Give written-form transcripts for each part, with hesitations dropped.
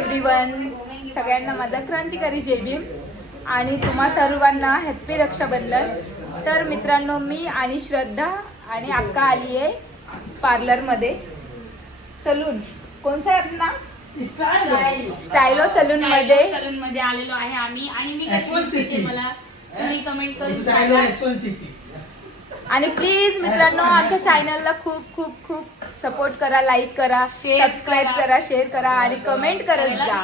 Everyone, सगळ्यांना माझा क्रांतिकारी जय भीम आणि तुम्हा सर्वांना हॅप्पी रक्षाबंधन. तर मित्रांनो, मी आणि श्रद्धा आणि अक्का आली आहे पार्लरमध्ये. सलून कोणसा आहे आपला? स्टायलो सलून मध्ये आलेलो आहे आम्ही. आणि मी कशी दिसते मला तुम्ही कमेंट करून सांगा. आणि प्लीज मित्रांनो, आमच्या चॅनलला खूप खूप खूप सपोर्ट करा, लाईक करा, सबस्क्राईब करा, शेअर करा आणि कमेंट करत जा.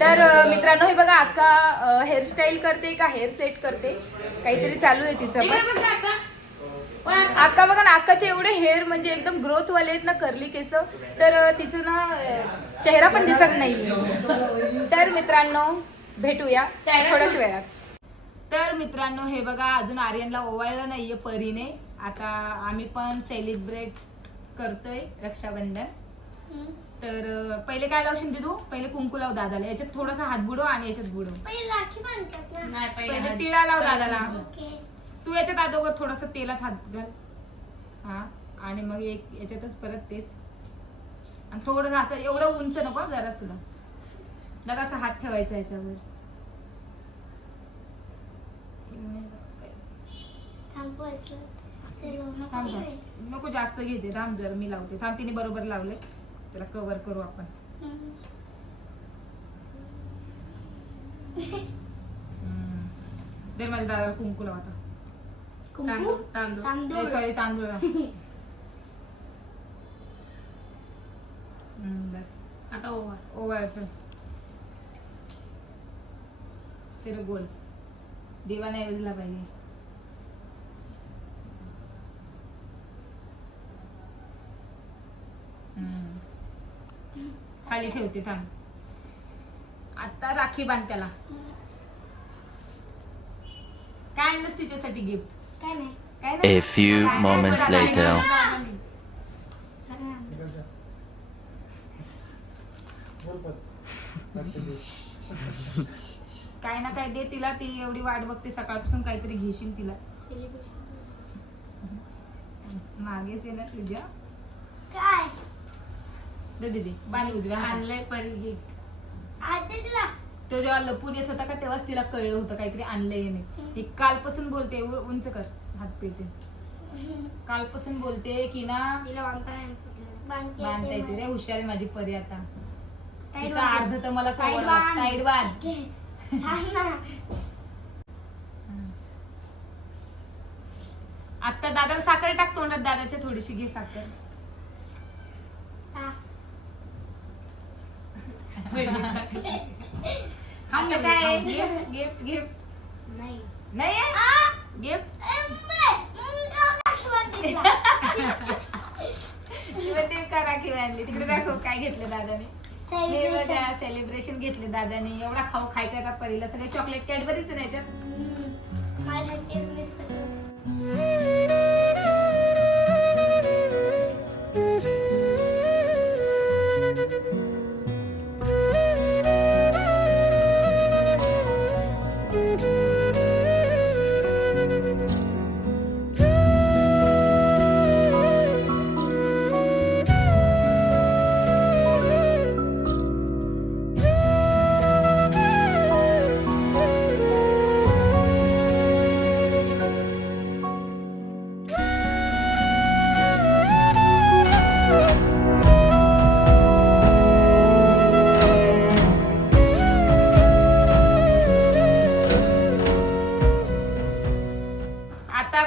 तर मित्रांनो, हे बघा, अक्का हेअरस्टाईल करते का हेअर सेट करते, काहीतरी चालू आहे तिचं. पण अक्का बघा ना, अक्काचे एवढे हेअर म्हणजे एकदम ग्रोथ वाले आहेत ना, कर्ली केस. तर तिचं ना चेहरा पण दिसत नाही. तर मित्रांनो, भेटूया थोड्याच वेळात. तर मित्रांनो, हे बघा, अजून आर्यनला ओवाळलं नाहीये परीने. आता आम्ही पण सेलिब्रेट करतोय रक्षाबंधन. तर पहिले काय लावशील दीदू? पहिले कुंकू लाव दादाला. याच्यात थोडासा हात बुडव आणि याच्यात बुडव. पहिले टिळा लाव दादाला. तू याच्यात अगोदर थोडासा तेलात हात घाल. हा, आणि मग एक याच्यातच परत तेच. आणि थोडस असं, एवढं उंच नको, जरासा हात ठेवायचा याच्यावर. नको जास्त घेते, थांब जरा मी लावते. थांब, तिने बरोबर लावले. त्याला कव्हर करू आपण. दे माझ्या दादाला कुंकू लाव आता. तांदूळ सॉरी, तांदूळ. बस, आता ओवाळायचं. फिर गोल दिवा नाही विजला पाहिजे. खाली ठेवते, थांब. आता राखी बांध त्याला. काय आणलंस तिच्यासाठी गिफ्ट? काय नाही. A few moments later. काय ना काय दे तिला. ती एवढी वाट बघते सकाळपासून, काहीतरी घेशील तिला. मागेच आहे ना तुझ्या. काय दे दीदी, बांध उजव्या. आणलंय परी गिफ्ट. तो जेव्हा लपून येत होता का, तेव्हाच तिला कळलं होतं काहीतरी आणलंय नाही. ही कालपासून बोलते, उंच कर हात पिळते. कालपासून बोलते की ना बांधता येते रे. हुशार आहे माझी परी. आता तिचा अर्ध तर मला टाईट बांध. आता दादाला साखर टाक तोंडात. दादाच्या थोडीशी घे साखर. काय गिफ्ट गिफ्ट गिफ्ट नाही गिफ्ट. ते का राखी आणली तिकडे दाखव. काय घेतलं दादाने? हे बघा, सेलिब्रेशन घेतले दादाने. एवढा खाऊ खायचा का परीला? सगळे चॉकलेट कॅडबरीच नाही याच्यात.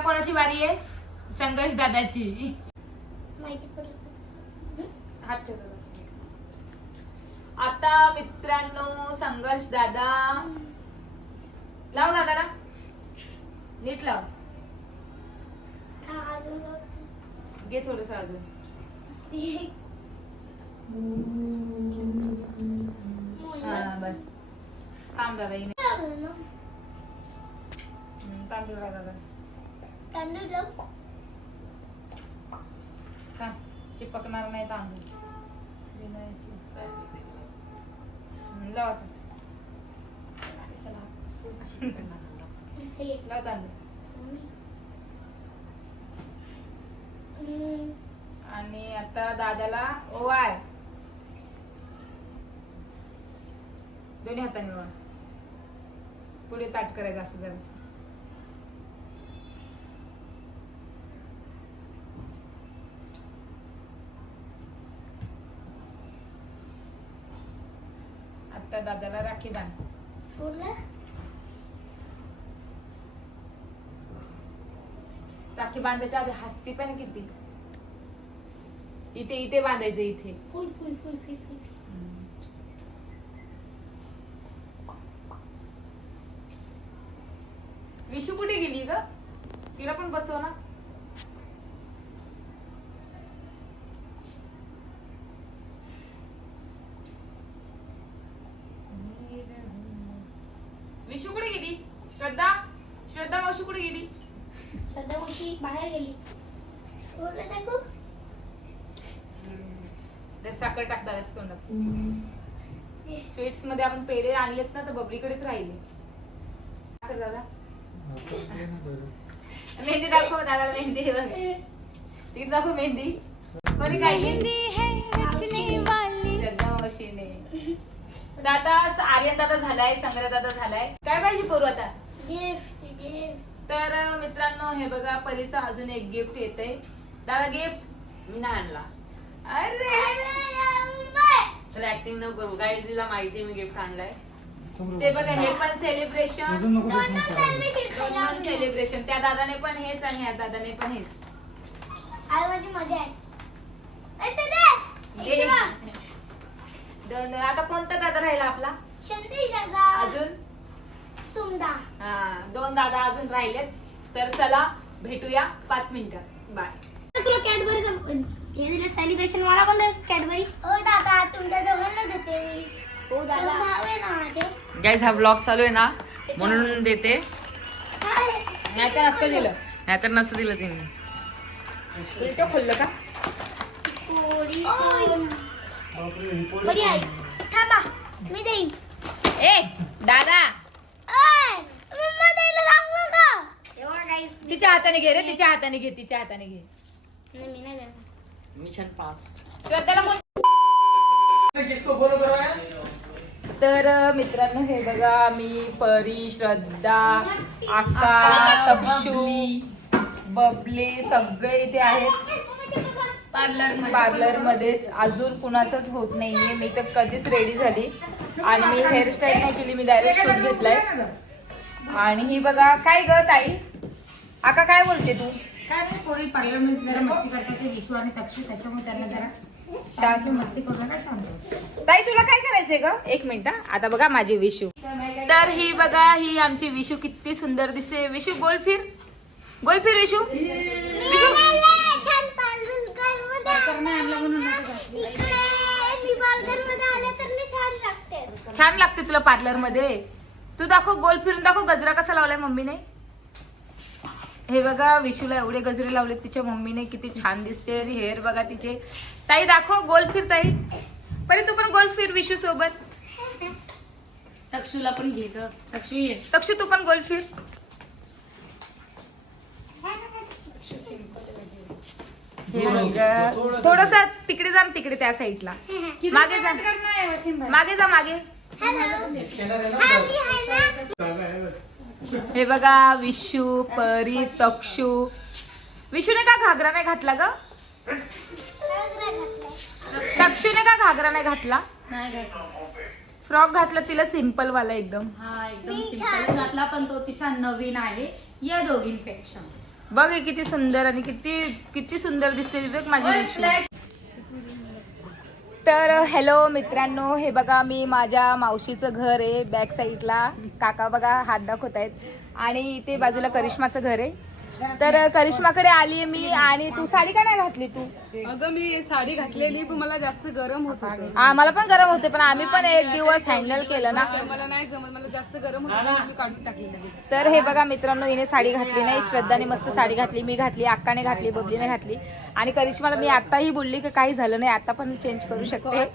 कोणाची वारी आहे? संघर्ष दादाची. आता मित्रांनो, संघर्ष दादा लाव. दादाला नीट लाव. घे थोडस अजून. बस, थांब दादा. तांदूळ दादा. चिपकणार नाही तांदूळ. लाव तांदूळ. आणि आता दादाला ओवाळ. दोन्ही हाताने वळा. पुढे ताट करायचं असं जरासं. आता दादाला राखी बांध. राखी बांधायच्या आधी हसती पण किती. इथे इथे बांधायचं इथे. विशू कुठे गेली ग? तिला पण बसव ना. विशू कुठे गेली? श्रद्धा श्रद्धा मावशी कुठे गेली? सध्या मोठी बाहेर गेली. तर साखर टाक दादाच्या तोंडात. स्वीट्स मध्ये आपण पेढे आणलेत ना तर बबलीकडेच राहिले. साखर दादा मेहंदी दाखव दादा. मेहंदी बघ तिथे दाखव मेहंदी. कोणी काढली? श्रद्धा मावशीने. दादा आर्यन दादा झालाय, संग्रह दादा झालाय. काय पाहिजे करू आता? तर मित्रांनो हे बघा परीचा अजून एक गिफ्ट येतंय. दादा गिफ्ट मी नाही आणला. अरे चला ऍक्टिंग न करू. गाईज तिला माहिती मी गिफ्ट आणलाय. ते बघा हे पण सेलिब्रेशन. सेलिब्रेशन त्या दादाने पण हेच आणि ह्या दादाने पण हेच. आता कोणता दादा राहिला आपला? अजून हा 2 दादा अजून राहिलेत. तर चला भेटूया 5 मिनिटात. बाय. तुला कॅडबरीचं सेलिब्रेशन मला पण दे कॅडबरी. हो दादा तुमच्या दोघांना देते मी. हो दादा भाव आहे ना माझे. गाईज हा ब्लॉग चालू आहे ना म्हणून देते. नाही तर नसतं दिलं. नाहीतर नसतं दिलं तिने. उलट खोललं का? पोळी बरी आई. थांबा मी देईन. ए दादा मम्मा द्यायला लागलो का? तेव्हा गाईस तिच्या हाताने घे रे. तिच्या हाताने घे. तिच्या हाताने घे. नाही मी नाही देणार. Mission pass. श्रद्धाला बोल. तर मित्रांनो हे बघा मी परी, श्रद्धा, आका, तक्षू, बबली सगळे इथे आहेत पार्लर मध्येच. अजून कुणाचंच होत नाहीये. मी तर कधीच रेडी झाली आणि मी हेअरस्टाईल नाही केली. मी डायरेक्ट शूट घेतलाय. आणि ही बघा काय ग ताई. आका काय बोलते तू? काय नाही पोरी पार्लर मध्ये जरा मस्ती करतात ते विशू आणि तक्षू. त्याच्यामुळे त्यांना जरा शांत मस्ती करू नका, शांत. ताई तुला काय करायचंय ग? एक मिनिट हा. आता बघा माझी विशू. तर ही बघा ही आमची विशू किती सुंदर दिसते. विशू गोल फिर. गोल फिर विशू. विशू छान लागते तुला पार्लर मध्ये. तू दाखव गोल फिरून दाखव. गजरा कसा लावलाय मम्मीने. हे बघा विशूला एवढे गजरे लावले तिच्या मम्मीने. किती छान दिसते. हेअर बघा तिचे. ताई दाखव गोल फिर ताई. परी तू पण गोल फिर विशू सोबत. तक्षूला पण घे ग. तक्षू ये. तक्षू तू पण गोल फिर. थोडस तिकडे जा. तिकडे त्या साईडला मागे जा. मागे जा मागे. हे बघा विशू, परी, तक्षू. विशूने का घागरा नाही घातला ग? तक्षूने का घागरा नाही घातला? फ्रॉक घातला तिला सिंपल वाला एकदम. हा एकदम सिंपल घातला पण तो तिचा नवीन आहे या दोघींपेक्षा. बघ हे किती सुंदर आणि किती किती सुंदर दिसते बघ माझी विशू. तर हॅलो मित्रांनो हे बघा मी माझ्या मावशीचं घर आहे बॅक साईडला. काका बघा हात दाखवत आहेत. आणि इथे बाजूला करिश्माचं घर आहे. तर करिश्माकडे आली मी. आणि तू साडी का नाही घातली तू? अगं मी साडी घातलेली पण मला जास्त गरम होत होतं. आम्हाला पण गरम होते पण आम्ही पण एक दिवस हँडल केलं ना. मला नाही जमत. मला जास्त गरम होत होतं, मी काढून टाकली लगेच. तर हे बघा मित्रांनो हिने साडी घातली नाही. श्रद्धाने मस्त साडी घातली. मी घातली. अक्काने घातली. बबलीने घातली. आणि करिश्माला मी आताही बोलली की काही झालं नाही आता पण चेंज करू शकते.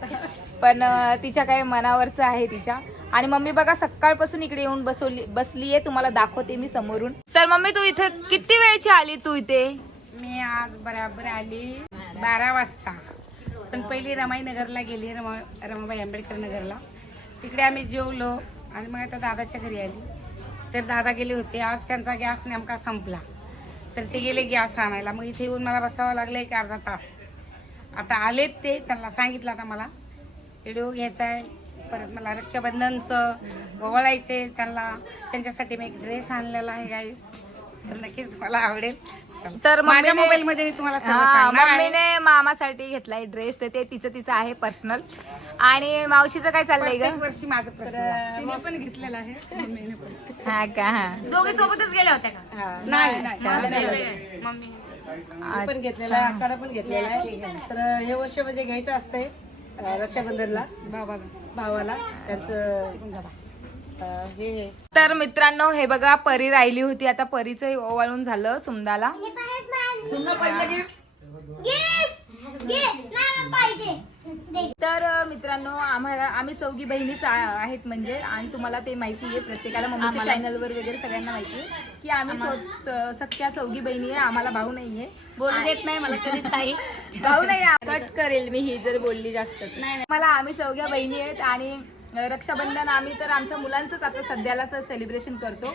पण तिच्या काही मनावरचं आहे तिच्या. आणि मम्मी बघा सकाळपासून इकडे येऊन बसलीये. तुम्हाला दाखवते मी समोरून. तर मम्मी तू इथे किती वेळची आली तू इथे? मी आज बराबर आली 12 वाजता. पण पहिली रमाई नगरला गेली. रमाबाई आंबेडकर नगरला. तिकडे आम्ही जेवलो आणि मग आता दादाच्या घरी आली. तर दादा गेले होते, आज त्यांचा गॅस नेमका संपला, तर ते गेले गॅस आणायला. मग इथे येऊन मला बसावं लागलं एक अर्धा तास. आता आलेत ते, त्यांना सांगितलं आता मला व्हिडिओ घ्यायचा आहे, परत मला रक्षाबंधनचं ओवाळायचे त्यांना. त्यांच्यासाठी मी एक ड्रेस आणलेला आहे गाईस, तर नक्कीच तुम्हाला आवडेल. तर माझ्या मम्मीने- मोबाईल मध्ये मी तुम्हाला सर्व हा, सांगणार आहे. मम्मीने मामासाठी घेतलाय ड्रेस, तर ते तिचं आहे पर्सनल. आणि मावशीचं काय चाललंय प्रत्येक ग? वर्षी माझं प्रश्न असतं. तिने पण घेतलेला आहे मम्मीने पण. हा का? हा. दोघे सोबतच गेल्या होत्या का? नाही नाही मम्मी मी पण घेतलेला आहे, अक्काला पण घेतलेला आहे. तर हे वर्ष म्हणजे घ्यायचं असतंय रक्षाबंधनला भावाला त्यांचं हे. तर मित्रांनो हे बघा, परी राहिली होती, आता परीचं ओवाळून झालं सुंदाला. तर मित्रांनो आम्ही चौघी बहिणीच आहेत म्हणजे, आणि तुम्हाला ते माहिती आहे प्रत्येकाला, मम्मीच्या चॅनलवर वगैरे सगळ्यांना माहिती आहे की आम्ही सख्या चौघी बहिणी आहे. आम्हाला भाऊ नाहीये, बोलू देत नाही मला कधी ताई. भाऊ नाही. कट करेल मी ही जर बोलली जास्त. नाही, मला आम्ही चौघ्या बहिणी आहेत. आणि रक्षाबंधन आम्ही तर आमच्या मुलांचंच आता सध्याला तर सेलिब्रेशन करतो.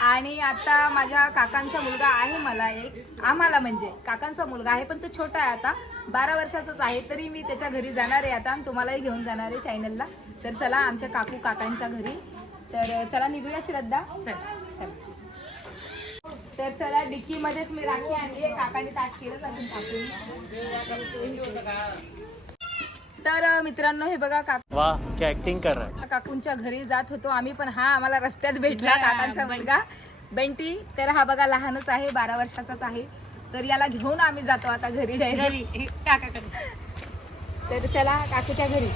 आणि आता माझ्या काकांचा मुलगा आहे, मला एक, आम्हाला म्हणजे काकांचा मुलगा आहे, पण तो छोटा आहे, आता 12 वर्षाचाच आहे. तरी मी त्याच्या घरी जाणार आहे आता, आणि तुम्हालाही घेऊन जाणार आहे चॅनलला. तर चला आमच्या काकांच्या घरी. तर चला निघूया श्रद्धा. चल. तर चला, डिक्की मध्येच मी राखी आणली आहे, काकाने ताट केलं अजून तर मित्रांनो हे बघा, वाह क्या एक्टिंग कर रहा है. काकूंच्या घरी जात होतो आम्ही, पण हा आम्हाला रस्त्यात भेटला काकांचा मुलगा बेंटी. तर हा बघा लहानच आहे, 12 वर्षाचाच आहे. तर याला घेऊन आम्ही जातो आता घरी डायरेक्ट काकाकडे. तर चला काकूच्या घरी.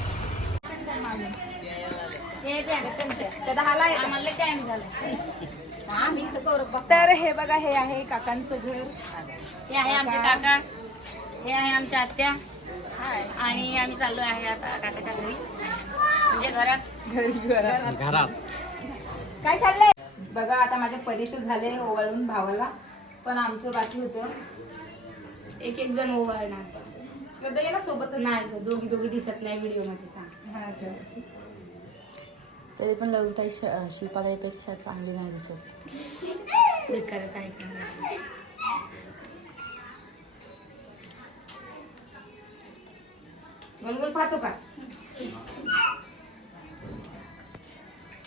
तर हे बघा, हे आहे काकांचं घर. हे आहे आमचे काका, हे आहे आमच्या आत्या, आणि आम्ही चाललो आहे आता काकाच्या घरी, म्हणजे घरात. काय चाललंय बघा. आता माझ्या परीचं झालंय ओवाळून भावाला, पण आमचं बाकी होतं. एक जण ओवाळणार. श्रद्धा ये ना सोबत. नाही, दोघी दिसत नाही व्हिडिओ मध्ये. चांग तरी पण ललिताई शिल्पाताईपेक्षा चांगली नाही दिसत. बेकारच आहे. गुणगुण पाहतो का?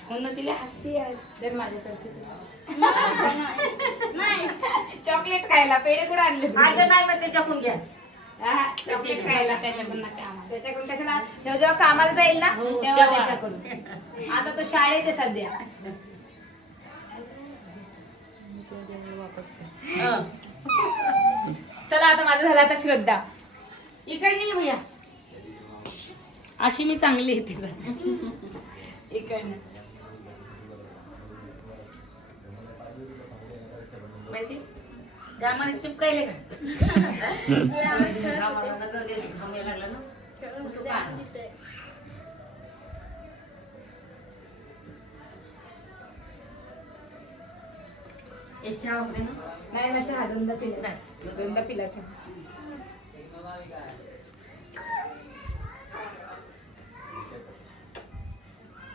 म्हणून तिला हसती आहे. जर माझ्यातर्फे चॉकलेट खायला. पेढे कुठे आणले? नाही मग त्याच्याकडून घ्या. चॉकलेट खायला त्याच्याकडून नका आम्हाला. त्याच्याकडून कशाला? ह्यो जेव्हा कामाला जाईल ना तेव्हा त्याच्याकडून. आता तो शाळेत आहे सध्या. चला आता माझं झालं आता श्रद्धा. इकडे ये भैया. अशी मी चांगली आहे तिचा. इकडनं माहिती गामाने चिपकायले का? चहा वगैरे ना? नाही ना, चहा दोनदा पिला. दोनदा पिला चहा.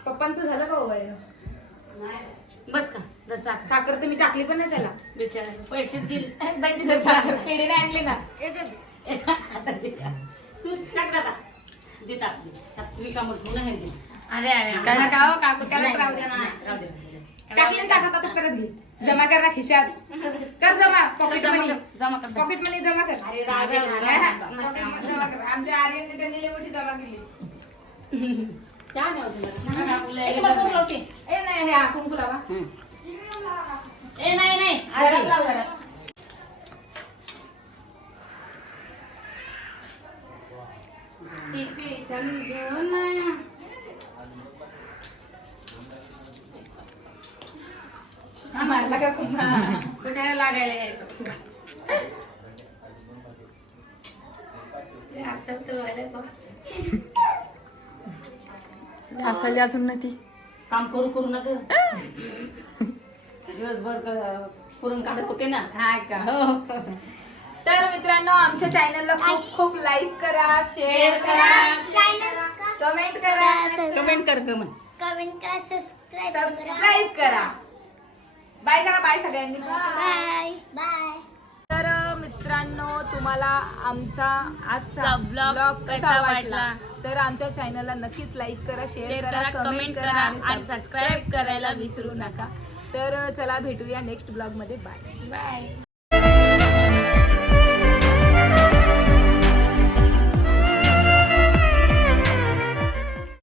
पप्पांचं झालं का ओवाळणं? बस का? जर साखर साखर तर मी टाकली पण नाही त्याला. बिचारा पैसे दिलेस साखर पेढे नाही आणले ना. अरे नका हो काकू, त्यालाच राहू द्या ना. टाकले ना टाकत आता परत घे. जमा कर ना खिशात. कर जमा. पॉकेट मनी जमा कर. पॉकेट मनी जमा कर. अरे राग आला. पॉकेट मनी जमा कर. आमच्या आर्यनने त्यांनी लई मोठी जमा केली. चहा नाही होत काकूला. ए नाही, हे हा कुंकू लावा. नाही घरात लाव, घरात. इसे समझो ना. हा मारला का खूप? कुठे लागायला यायचं. आता तर व्हायला तो. असायला अजून नाही ती. काम करू नका. दिवसभर करून काढत होते ना. हा का? हो. तर मित्रांनो आमच्या चॅनलला खूप खूप लाईक करा, शेअर करा, कमेंट करा. कमेंट कर ग म्हण. कमेंट करा, सबस्क्राईब करा. बाय करा, बाय सगळ्यांनी. Bye bye. तर मित्रांनो, तुम्हाला आमचा आजचा ब्लॉग ब्लॉग कसा वाटला तर आमच्या चॅनलला नक्कीच लाईक करा, शेअर शेअर करा, करा, कमेंट करा आणि सबस्क्राईब करायला विसरू नका. तर चला भेटूया नेक्स्ट ब्लॉग मध्ये. Bye bye.